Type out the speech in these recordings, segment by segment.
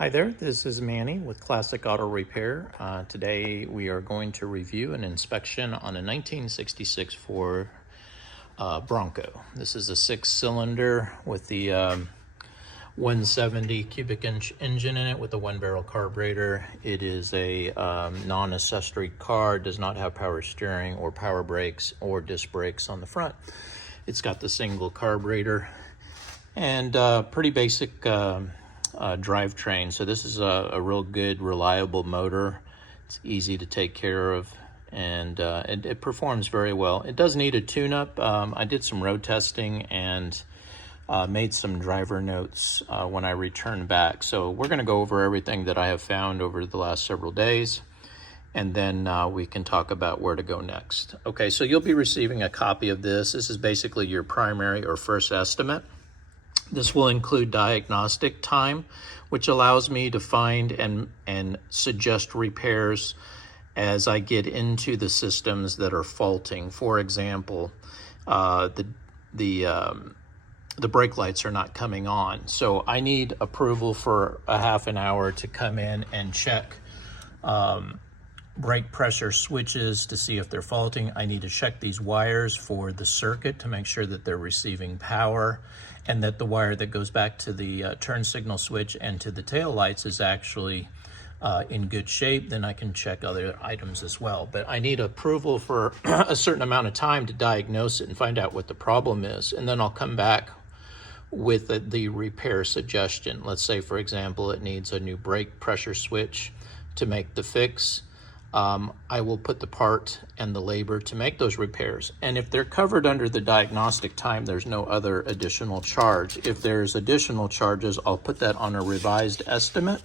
Hi there, this is Manny with Classic Auto Repair. Today we are going to review an inspection on a 1966 Ford Bronco. This is a 6-cylinder with the 170 cubic inch engine in it with a 1-barrel carburetor. It is a non-accessory car, does not have power steering or power brakes or disc brakes on the front. It's got the single carburetor and pretty basic drivetrain. So this is a real good, reliable motor. It's easy to take care of, and it performs very well. It does need a tune-up. I did some road testing and made some driver notes when I returned back. So we're going to go over everything that I have found over the last several days, and then we can talk about where to go next. Okay, so you'll be receiving a copy of this. This is basically your primary or first estimate. This will include diagnostic time, which allows me to find and suggest repairs as I get into the systems that are faulting. For example, the brake lights are not coming on. So I need approval for a half an hour to come in and check brake pressure switches to see if they're faulting. I need to check these wires for the circuit to make sure that they're receiving power, and that the wire that goes back to the turn signal switch and to the tail lights is actually in good shape. Then I can check other items as well. But I need approval for a certain amount of time to diagnose it and find out what the problem is. And then I'll come back with the repair suggestion. Let's say, for example, it needs a new brake pressure switch to make the fix. I will put the part and the labor to make those repairs. And if they're covered under the diagnostic time, there's no other additional charge. If there's additional charges, I'll put that on a revised estimate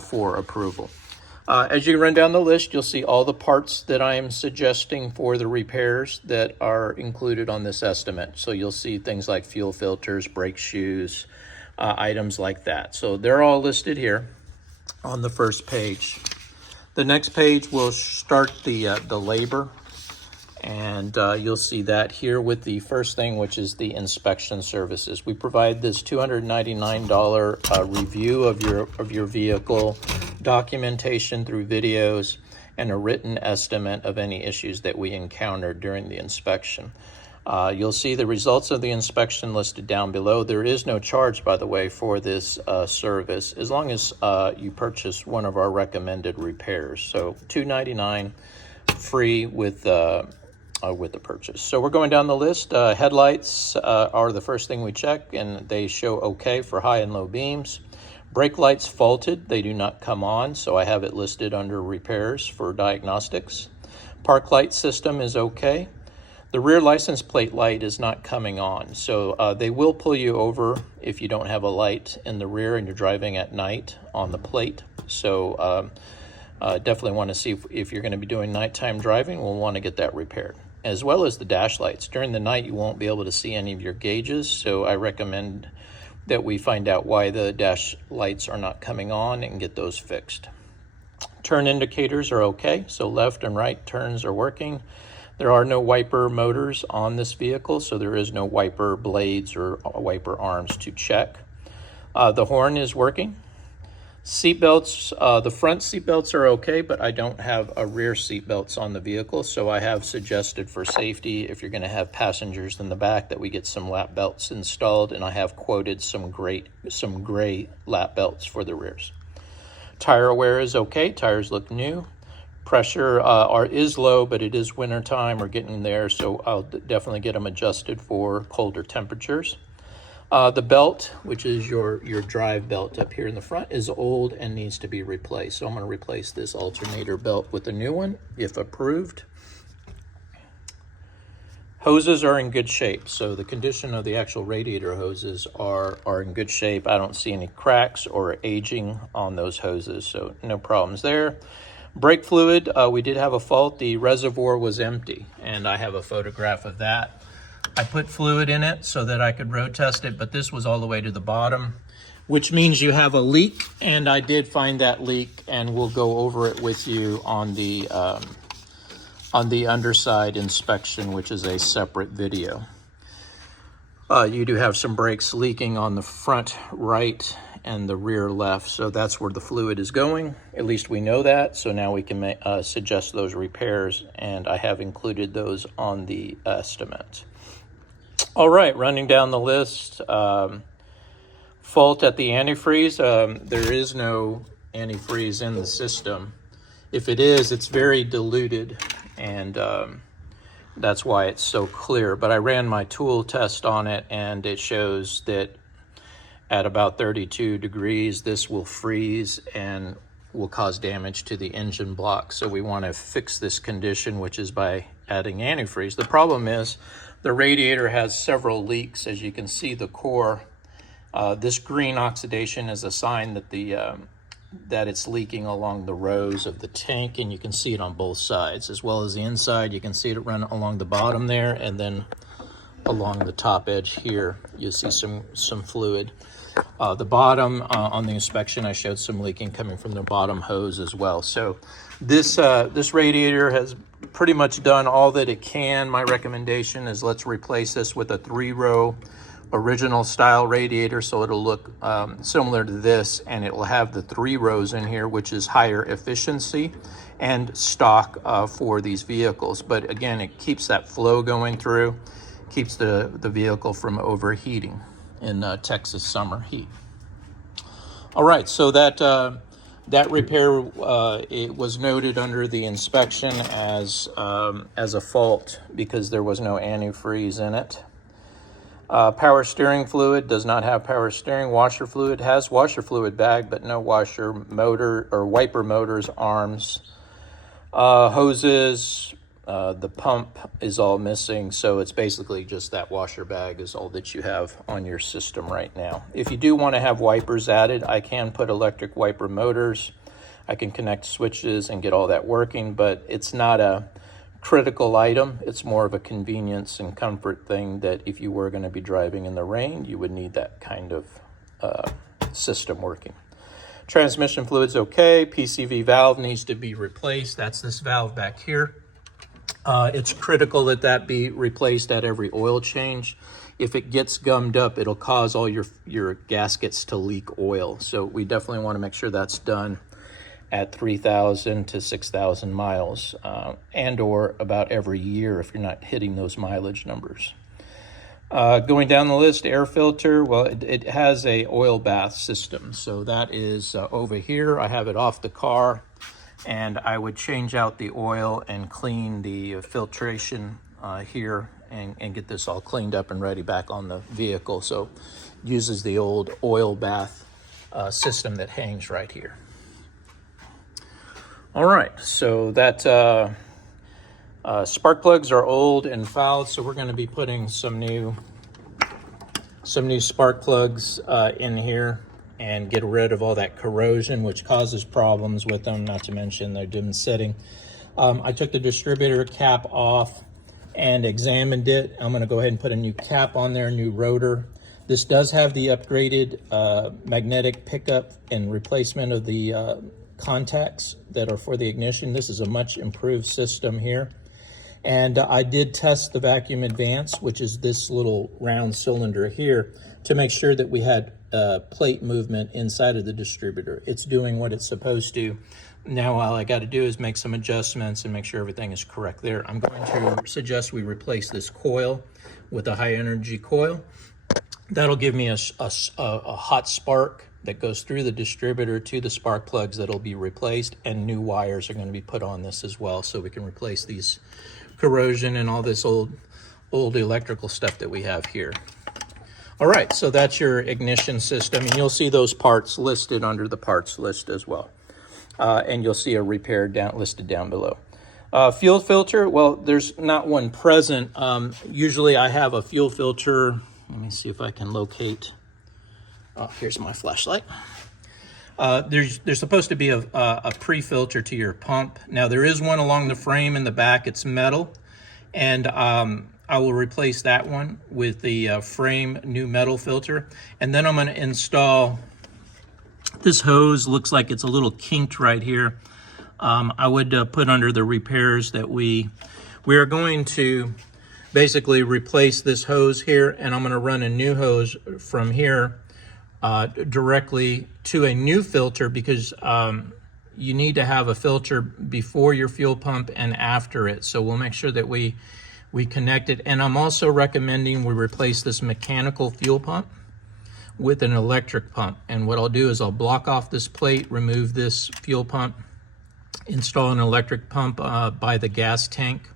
for approval. As you run down the list, you'll see all the parts that I am suggesting for the repairs that are included on this estimate. So you'll see things like fuel filters, brake shoes, items like that. So they're all listed here on the first page. The next page will start the labor, and you'll see that here with the first thing, which is the inspection services. We provide this $299 review of your vehicle, documentation through videos, and a written estimate of any issues that we encountered during the inspection. You'll see the results of the inspection listed down below. There is no charge, by the way, for this service, as long as you purchase one of our recommended repairs. So $299 free with the purchase. So we're going down the list. Headlights are the first thing we check, and they show okay for high and low beams. Brake lights faulted. They do not come on, so I have it listed under repairs for diagnostics. Park light system is okay. The rear license plate light is not coming on, so they will pull you over if you don't have a light in the rear and you're driving at night on the plate. So definitely want to see if you're going to be doing nighttime driving, we'll want to get that repaired. As well as the dash lights. During the night, you won't be able to see any of your gauges, so I recommend that we find out why the dash lights are not coming on and get those fixed. Turn indicators are okay, so left and right turns are working. There are no wiper motors on this vehicle, so there is no wiper blades or wiper arms to check. The horn is working. Seatbelts, the front seatbelts are okay, but I don't have a rear seatbelts on the vehicle, so I have suggested for safety, if you're going to have passengers in the back, that we get some lap belts installed, and I have quoted some gray lap belts for the rears. Tire wear is okay. Tires look new. Pressure is low, but it is winter time. We're getting there, so I'll definitely get them adjusted for colder temperatures. The belt, which is your drive belt up here in the front, is old and needs to be replaced. So I'm going to replace this alternator belt with a new one, if approved. Hoses are in good shape, so the condition of the actual radiator hoses are in good shape. I don't see any cracks or aging on those hoses, so no problems there. Brake fluid, we did have a fault. The reservoir was empty, and I have a photograph of that. I put fluid in it so that I could road test it, but this was all the way to the bottom, which means you have a leak, and I did find that leak, and we'll go over it with you on the underside inspection, which is a separate video. You do have some brakes leaking on the front right and the rear left, so that's where the fluid is going. At least we know that, so now we can suggest those repairs, and I have included those on the estimate. All right, running down the list, fault at the antifreeze. There is no antifreeze in the system. If it is, it's very diluted, and that's why it's so clear. But I ran my tool test on it, and it shows that at about 32 degrees, this will freeze and will cause damage to the engine block. So we want to fix this condition, which is by adding antifreeze. The problem is the radiator has several leaks. As you can see, the core, this green oxidation is a sign that that it's leaking along the rows of the tank, and you can see it on both sides, as well as the inside. You can see it run along the bottom there, and then along the top edge here, you'll see some fluid. The bottom, on the inspection, I showed some leaking coming from the bottom hose as well. So this radiator has pretty much done all that it can. My recommendation is let's replace this with a 3-row original style radiator, so it'll look similar to this, and it will have the 3 rows in here, which is higher efficiency and stock for these vehicles. But again, it keeps that flow going through, keeps the vehicle from overheating in Texas summer heat. All right, so that repair it was noted under the inspection as a fault because there was no antifreeze in it. Power steering fluid does not have power steering. Washer fluid has washer fluid bag, but no washer motor or wiper motors, arms. Hoses, the pump is all missing, so it's basically just that washer bag is all that you have on your system right now. If you do want to have wipers added, I can put electric wiper motors. I can connect switches and get all that working, but it's not a critical item. It's more of a convenience and comfort thing that if you were going to be driving in the rain, you would need that kind of system working. Transmission fluid's okay. PCV valve needs to be replaced. That's this valve back here. It's critical that that be replaced at every oil change. If it gets gummed up, it'll cause all your gaskets to leak oil. So we definitely want to make sure that's done at 3,000 to 6,000 miles, and or about every year if you're not hitting those mileage numbers. Going down the list, air filter, well, it has a oil bath system. So that is over here. I have it off the car, and I would change out the oil and clean the filtration here and get this all cleaned up and ready back on the vehicle. So it uses the old oil bath system that hangs right here. All right, so that spark plugs are old and fouled, so we're going to be putting some new spark plugs in here and get rid of all that corrosion, which causes problems with them, not to mention their dim setting. I took the distributor cap off and examined it. I'm going to go ahead and put a new cap on there, new rotor. This does have the upgraded magnetic pickup and replacement of the contacts that are for the ignition. This is a much improved system here. And I did test the vacuum advance, which is this little round cylinder here, to make sure that we had plate movement inside of the distributor. It's doing what it's supposed to. Now all I got to do is make some adjustments and make sure everything is correct there. I'm going to suggest we replace this coil with a high energy coil. That'll give me a hot spark that goes through the distributor to the spark plugs that'll be replaced, and new wires are going to be put on this as well, so we can replace these corrosion and all this old electrical stuff that we have here. All right, so that's your ignition system, and you'll see those parts listed under the parts list as well. And you'll see a repair listed down below. Fuel filter, well, there's not one present. Usually I have a fuel filter. Let me see if I can locate. Oh, here's my flashlight. There's supposed to be a pre-filter to your pump. Now there is one along the frame in the back. It's metal, and I will replace that one with the frame new metal filter. And then I'm going to install this hose. Looks like it's a little kinked right here. I would put under the repairs that we are going to basically replace this hose here, and I'm going to run a new hose from here directly to a new filter, because you need to have a filter before your fuel pump and after it. So we'll make sure that we connect it. And I'm also recommending we replace this mechanical fuel pump with an electric pump. And what I'll do is I'll block off this plate, remove this fuel pump, install an electric pump by the gas tank,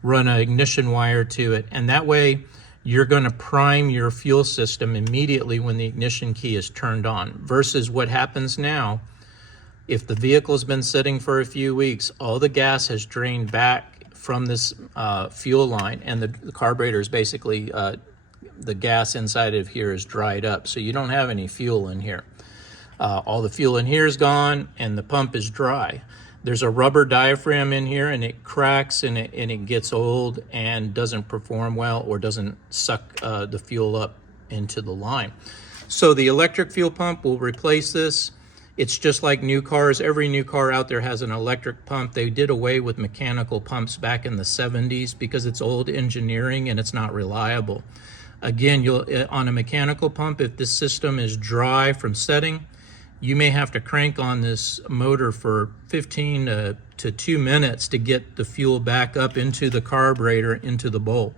run an ignition wire to it, and that way you're going to prime your fuel system immediately when the ignition key is turned on, versus what happens now. If the vehicle's been sitting for a few weeks, all the gas has drained back from this fuel line, and the carburetor is basically, the gas inside of here is dried up, so you don't have any fuel in here. All the fuel in here is gone, and the pump is dry. There's a rubber diaphragm in here, and it cracks, and it gets old and doesn't perform well, or doesn't suck the fuel up into the line. So the electric fuel pump will replace this. It's just like new cars. Every new car out there has an electric pump. They did away with mechanical pumps back in the 70s because it's old engineering and it's not reliable. Again, on a mechanical pump, if this system is dry from setting, you may have to crank on this motor for 15 to 2 minutes to get the fuel back up into the carburetor, into the bowl.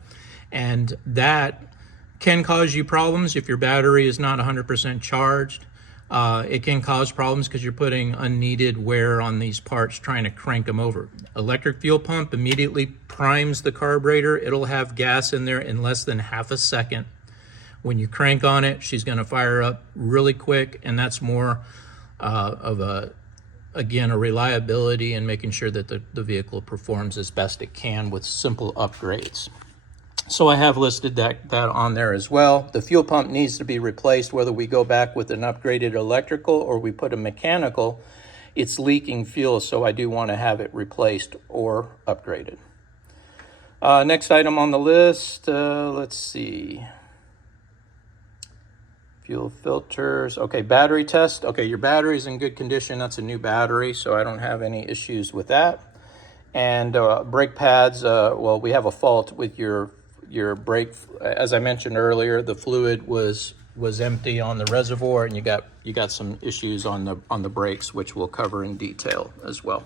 And that can cause you problems if your battery is not 100% charged. It can cause problems because you're putting unneeded wear on these parts trying to crank them over. Electric fuel pump immediately primes the carburetor. It'll have gas in there in less than half a second. When you crank on it, she's going to fire up really quick, and that's more of a reliability and making sure that the vehicle performs as best it can with simple upgrades. So I have listed that on there as well. The fuel pump needs to be replaced, whether we go back with an upgraded electrical or we put a mechanical. It's leaking fuel, so I do want to have it replaced or upgraded. Next item on the list, let's see. Fuel filters. Okay, battery test. Okay, your battery's in good condition. That's a new battery, so I don't have any issues with that. And brake pads, well, we have a fault with your brake. As I mentioned earlier, the fluid was empty on the reservoir, and you got some issues on the brakes, which we'll cover in detail as well.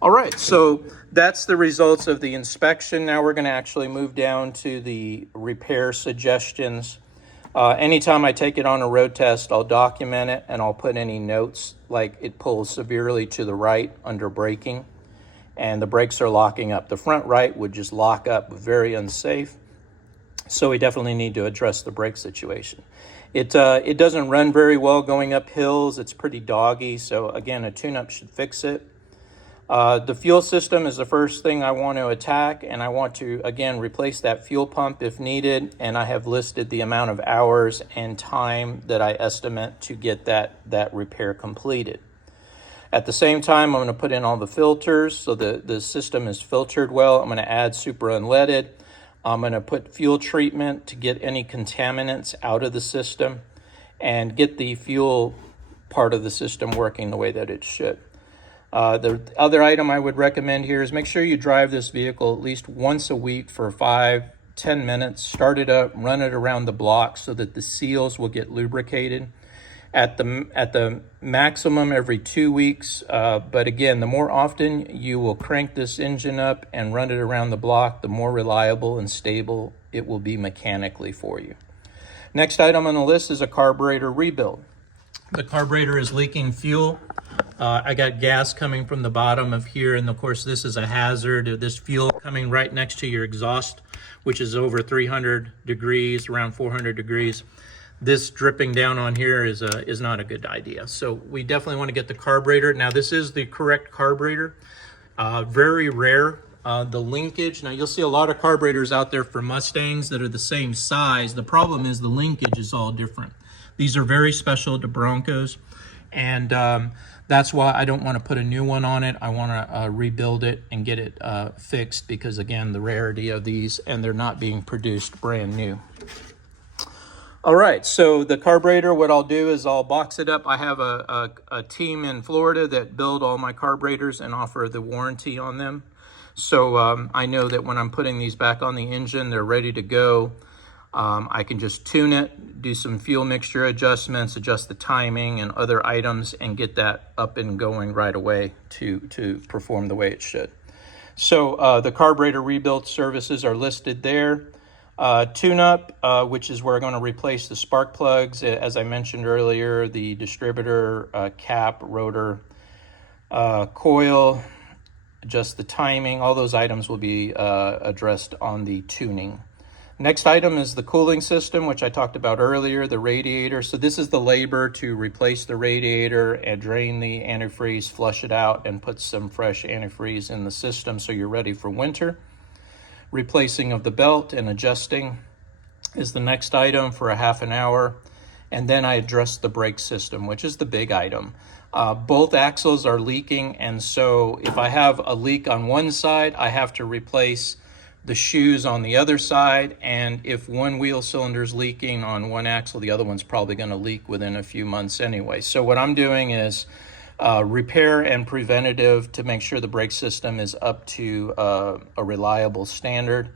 All right, so that's the results of the inspection. Now we're going to actually move down to the repair suggestions. Anytime I take it on a road test, I'll document it, and I'll put any notes like it pulls severely to the right under braking, and the brakes are locking up. The front right would just lock up, very unsafe. So we definitely need to address the brake situation. It doesn't run very well going up hills. It's pretty doggy. So again, a tune-up should fix it. The fuel system is the first thing I want to attack, and I want to, again, replace that fuel pump if needed, and I have listed the amount of hours and time that I estimate to get that repair completed. At the same time, I'm going to put in all the filters so the system is filtered well. I'm going to add super unleaded. I'm going to put fuel treatment to get any contaminants out of the system and get the fuel part of the system working the way that it should. The other item I would recommend here is make sure you drive this vehicle at least once a week for 5-10 minutes. Start it up, run it around the block so that the seals will get lubricated. At the maximum every 2 weeks, but again, the more often you will crank this engine up and run it around the block, the more reliable and stable it will be mechanically for you. Next item on the list is a carburetor rebuild. The carburetor is leaking fuel. I got gas coming from the bottom of here, and of course this is a hazard. This fuel coming right next to your exhaust, which is over 300 degrees, around 400 degrees. This dripping down on here is not a good idea. So we definitely want to get the carburetor. Now this is the correct carburetor. Very rare. The linkage, now you'll see a lot of carburetors out there for Mustangs that are the same size. The problem is the linkage is all different. These are very special to Broncos, and that's why I don't want to put a new one on it. I want to rebuild it and get it fixed because, again, the rarity of these, and they're not being produced brand new. All right, so the carburetor, what I'll do is I'll box it up. I have a team in Florida that build all my carburetors and offer the warranty on them. So I know that when I'm putting these back on the engine, they're ready to go. I can just tune it, do some fuel mixture adjustments, adjust the timing and other items, and get that up and going right away to perform the way it should. So the carburetor rebuild services are listed there. Tune-up, which is where I'm going to replace the spark plugs, as I mentioned earlier, the distributor, cap, rotor, coil, adjust the timing. All those items will be addressed on the tuning. Next item is the cooling system, which I talked about earlier, the radiator. So this is the labor to replace the radiator and drain the antifreeze, flush it out, and put some fresh antifreeze in the system so you're ready for winter. Replacing of the belt and adjusting is the next item for a half an hour. And then I address the brake system, which is the big item. Both axles are leaking, and so if I have a leak on one side, I have to replace the shoes on the other side, and if one wheel cylinder is leaking on one axle, the other one's probably going to leak within a few months anyway. So what I'm doing is repair and preventative to make sure the brake system is up to a reliable standard.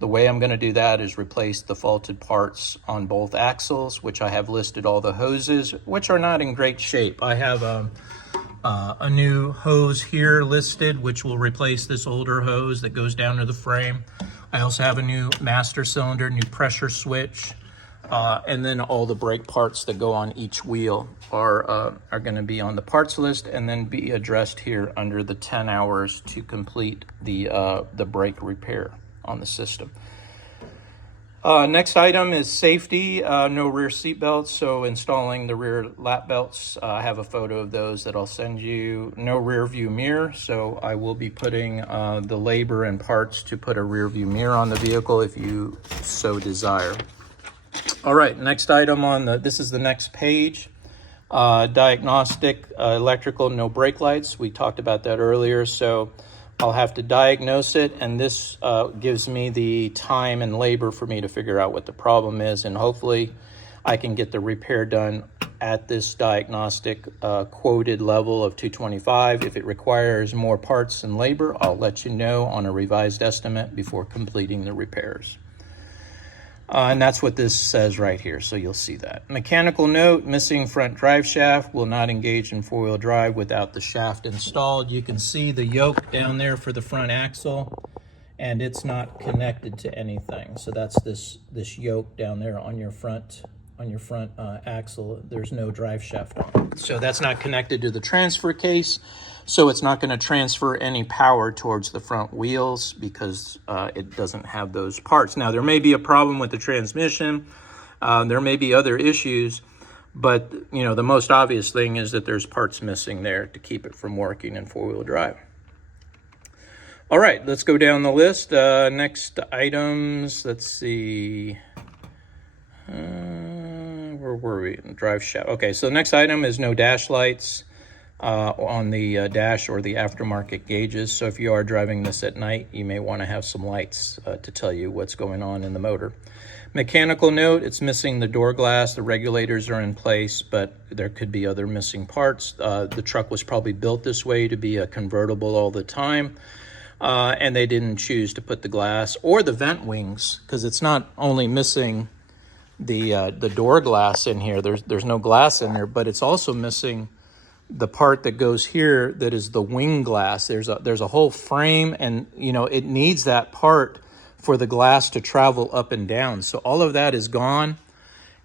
The way I'm going to do that is replace the faulted parts on both axles, which I have listed all the hoses, which are not in great shape. I have a new hose here listed, which will replace this older hose that goes down to the frame. I also have a new master cylinder, new pressure switch, and then all the brake parts that go on each wheel are going to be on the parts list and then be addressed here under the 10 hours to complete the brake repair on the system. Next item is safety, no rear seat belts, so installing the rear lap belts. I have a photo of those that I'll send you. No rear view mirror, so I will be putting the labor and parts to put a rear view mirror on the vehicle if you so desire. All right, next item on this is the next page. Diagnostic, electrical, no brake lights. We talked about that earlier, so I'll have to diagnose it, and this gives me the time and labor for me to figure out what the problem is, and hopefully I can get the repair done at this diagnostic quoted level of $225. If it requires more parts and labor, I'll let you know on a revised estimate before completing the repairs. And that's what this says right here, so you'll see that. Mechanical note, missing front drive shaft, will not engage in four-wheel drive without the shaft installed. You can see the yoke down there for the front axle, and it's not connected to anything. So that's this yoke down there on your front axle. There's no drive shaft on it. So that's not connected to the transfer case. So it's not going to transfer any power towards the front wheels because it doesn't have those parts. Now, there may be a problem with the transmission. There may be other issues, but you know, the most obvious thing is that there's parts missing there to keep it from working in four-wheel drive. All right, let's go down the list. Next items, let's see. Where were we? Drive shaft. Okay, so the next item is no dash lights on the dash or the aftermarket gauges. So if you are driving this at night, you may want to have some lights to tell you what's going on in the motor. Mechanical note, it's missing the door glass. The regulators are in place, but there could be other missing parts. The truck was probably built this way to be a convertible all the time, and they didn't choose to put the glass or the vent wings, because it's not only missing the door glass in here. There's no glass in there, but it's also missing the part that goes here that is the wing glass. There's a whole frame, and you know, it needs that part for the glass to travel up and down. So all of that is gone.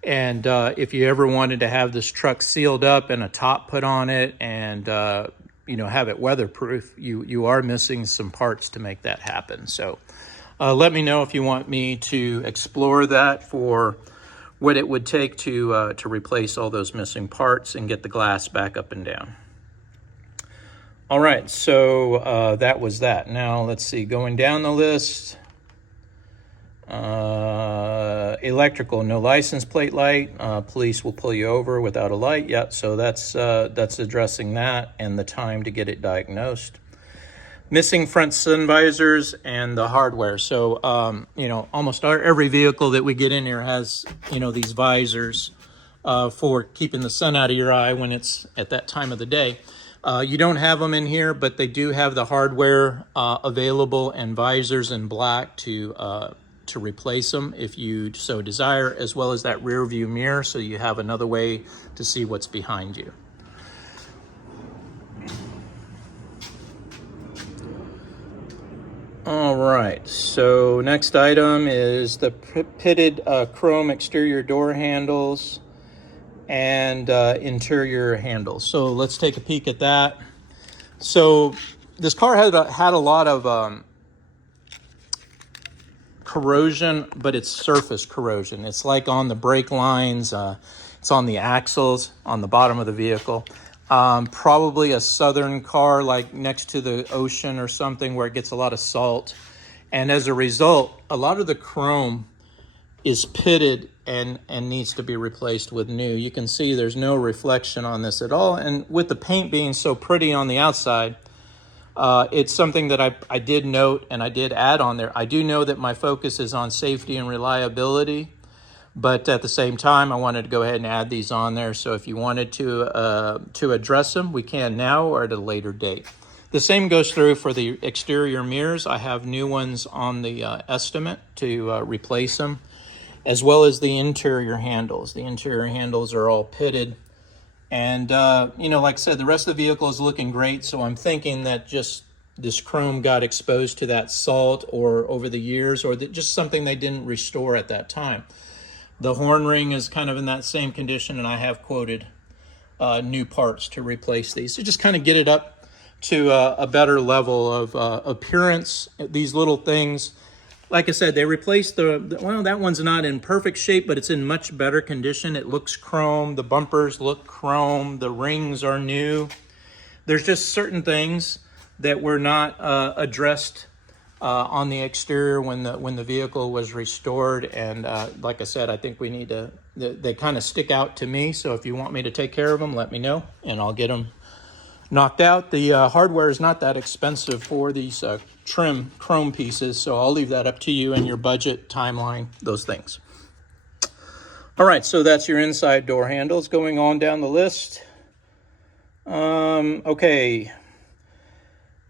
And if you ever wanted to have this truck sealed up and a top put on it and you know, have it weatherproof, you are missing some parts to make that happen. So let me know if you want me to explore that for what it would take to replace all those missing parts and get the glass back up and down. All right, so that was that. Now let's see, going down the list. Electrical, no license plate light. Police will pull you over without a light. Yeah, so that's addressing that and the time to get it diagnosed. Missing front sun visors and the hardware. So, you know, almost every vehicle that we get in here has, you know, these visors for keeping the sun out of your eye when it's at that time of the day. You don't have them in here, but they do have the hardware available and visors in black to replace them if you so desire, as well as that rear view mirror, so you have another way to see what's behind you. All right, so next item is the pitted chrome exterior door handles and interior handles. So let's take a peek at that. So this car had a lot of corrosion, but it's surface corrosion. It's like on the brake lines, it's on the axles, on the bottom of the vehicle. Probably a southern car like next to the ocean or something where it gets a lot of salt. And as a result, a lot of the chrome is pitted and needs to be replaced with new. You can see there's no reflection on this at all. And with the paint being so pretty on the outside, it's something that I did note and I did add on there. I do know that my focus is on safety and reliability, but at the same time, I wanted to go ahead and add these on there. So if you wanted to address them, we can now or at a later date. The same goes through for the exterior mirrors. I have new ones on the estimate to replace them, as well as the interior handles. The interior handles are all pitted. And, you know, like I said, the rest of the vehicle is looking great. So I'm thinking that just this chrome got exposed to that salt or over the years, or that just something they didn't restore at that time. The horn ring is kind of in that same condition, and I have quoted new parts to replace these. So just kind of get it up to a better level of appearance. These little things, like I said, they replaced well, that one's not in perfect shape, but it's in much better condition. It looks chrome. The bumpers look chrome. The rings are new. There's just certain things that were not addressed on the exterior when the vehicle was restored. And like I said, I think we need to, they kind of stick out to me. So if you want me to take care of them, let me know and I'll get them knocked out. The hardware is not that expensive for these trim chrome pieces, so I'll leave that up to you and your budget, timeline, those things. All right, so that's your inside door handles. Going on down the list. Okay.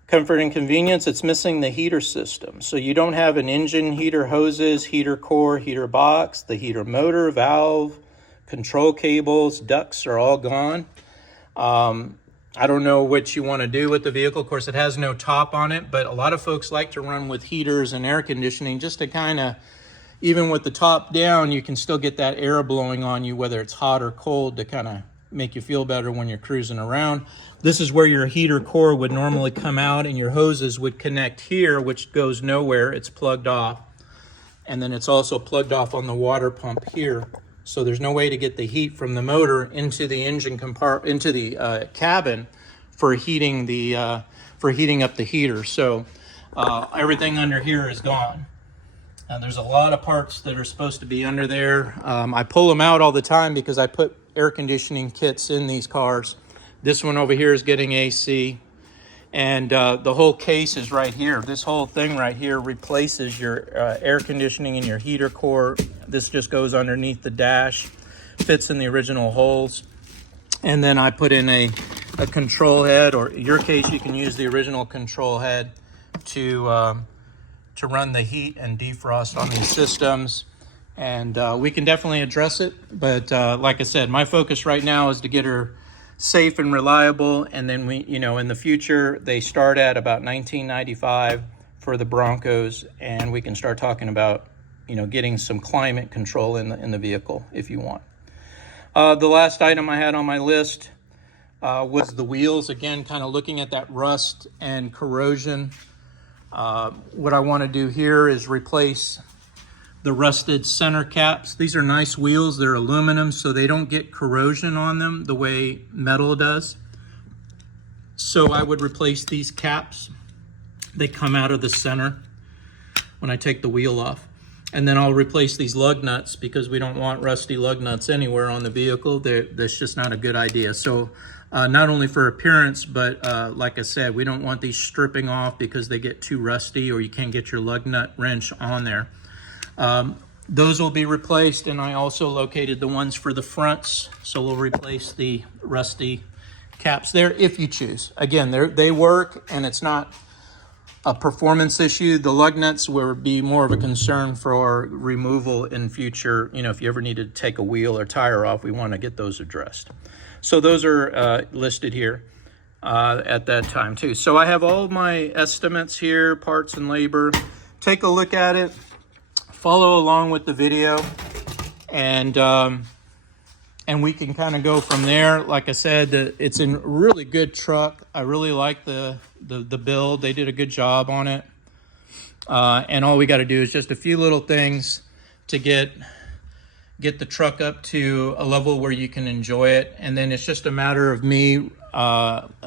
Comfort and convenience, it's missing the heater system. So you don't have an engine, heater hoses, heater core, heater box, the heater motor, valve, control cables, ducts are all gone. I don't know what you want to do with the vehicle. Of course, it has no top on it, but a lot of folks like to run with heaters and air conditioning just to kind of, even with the top down, you can still get that air blowing on you, whether it's hot or cold, to kind of make you feel better when you're cruising around. This is where your heater core would normally come out and your hoses would connect here, which goes nowhere. It's plugged off. And then it's also plugged off on the water pump here. So there's no way to get the heat from the motor into the engine compartment, into the cabin for heating up the heater. So everything under here is gone. And there's a lot of parts that are supposed to be under there. I pull them out all the time because I put air conditioning kits in these cars. This one over here is getting AC. And the whole case is right here. This whole thing right here replaces your air conditioning and your heater core. This just goes underneath the dash, fits in the original holes. And then I put in a control head, or in your case, you can use the original control head to run the heat and defrost on these systems. And we can definitely address it. But like I said, my focus right now is to get her safe and reliable. And then we, you know, in the future, they start at about $19.95 for the Broncos, and we can start talking about, you know, getting some climate control in the vehicle if you want. The last item I had on my list was the wheels. Again, kind of looking at that rust and corrosion. What I want to do here is replace the rusted center caps. These are nice wheels. They're aluminum, so they don't get corrosion on them the way metal does. So I would replace these caps. They come out of the center when I take the wheel off. And then I'll replace these lug nuts because we don't want rusty lug nuts anywhere on the vehicle. That's just not a good idea. So not only for appearance, but like I said, we don't want these stripping off because they get too rusty or you can't get your lug nut wrench on there. Those will be replaced, and I also located the ones for the fronts. So we'll replace the rusty caps there if you choose. Again, they work, and it's not a performance issue. The lug nuts would be more of a concern for removal in future. You know, if you ever needed to take a wheel or tire off, we want to get those addressed. So those are listed here at that time too. So I have all my estimates here, parts and labor. Take a look at it, follow along with the video, and we can kind of go from there. Like I said, it's a really good truck. I really like the build. They did a good job on it. And all we got to do is just a few little things to get the truck up to a level where you can enjoy it. And then it's just a matter of me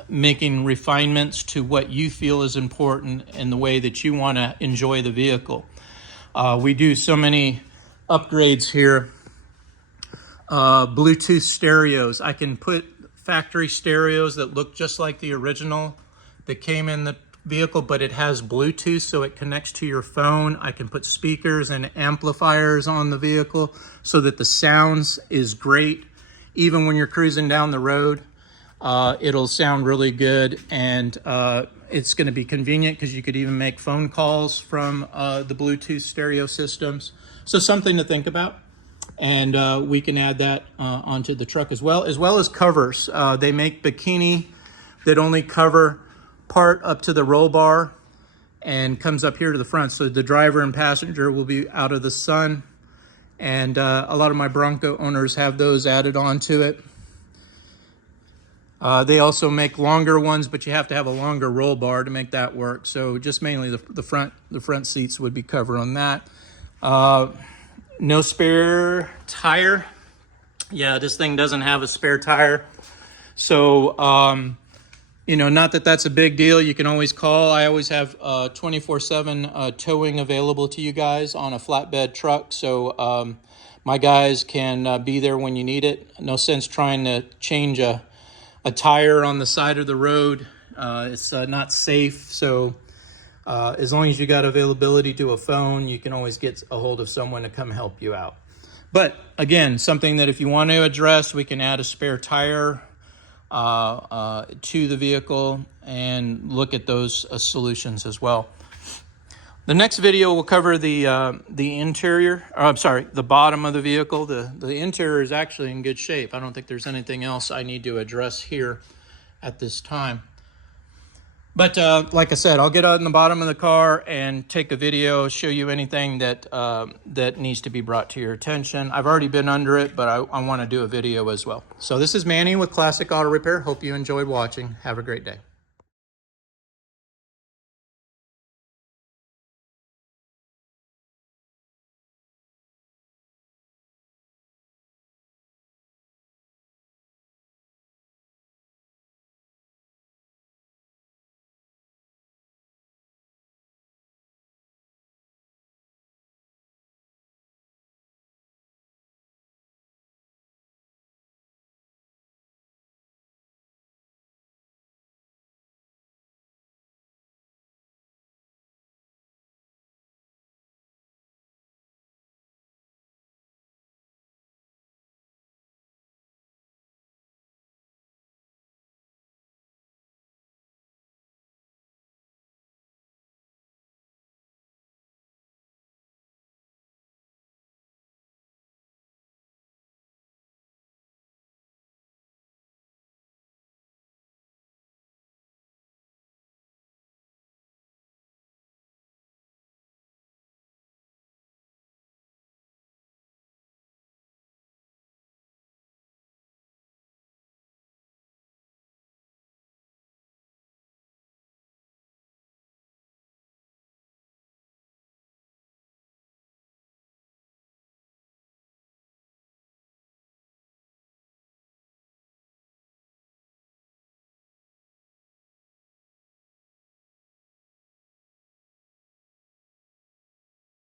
making refinements to what you feel is important in the way that you want to enjoy the vehicle. We do so many upgrades here. Bluetooth stereos. I can put factory stereos that look just like the original that came in the vehicle, but it has Bluetooth, so it connects to your phone. I can put speakers and amplifiers on the vehicle so that the sounds is great. Even when you're cruising down the road, it'll sound really good, and it's going to be convenient because you could even make phone calls from the Bluetooth stereo systems. So something to think about. And we can add that onto the truck as well as covers. They make bikini that only cover part up to the roll bar and comes up here to the front, so the driver and passenger will be out of the sun. And a lot of my Bronco owners have those added onto it. They also make longer ones, but you have to have a longer roll bar to make that work. So just mainly the front seats would be covered on that. No spare tire. Yeah, this thing doesn't have a spare tire. So, you know, not that that's a big deal. You can always call. I always have 24/7 towing available to you guys on a flatbed truck. So my guys can be there when you need it. No sense trying to change a tire on the side of the road. It's not safe. So as long as you got availability to a phone, you can always get a hold of someone to come help you out. But again, something that if you want to address, we can add a spare tire to the vehicle and look at those solutions as well. The next video will cover the interior, or I'm sorry, the bottom of the vehicle. The interior is actually in good shape. I don't think there's anything else I need to address here at this time. But like I said, I'll get out in the bottom of the car and take a video, show you anything that that needs to be brought to your attention. I've already been under it, but I want to do a video as well. So this is Manny with Classic Auto Repair. Hope you enjoyed watching. Have a great day.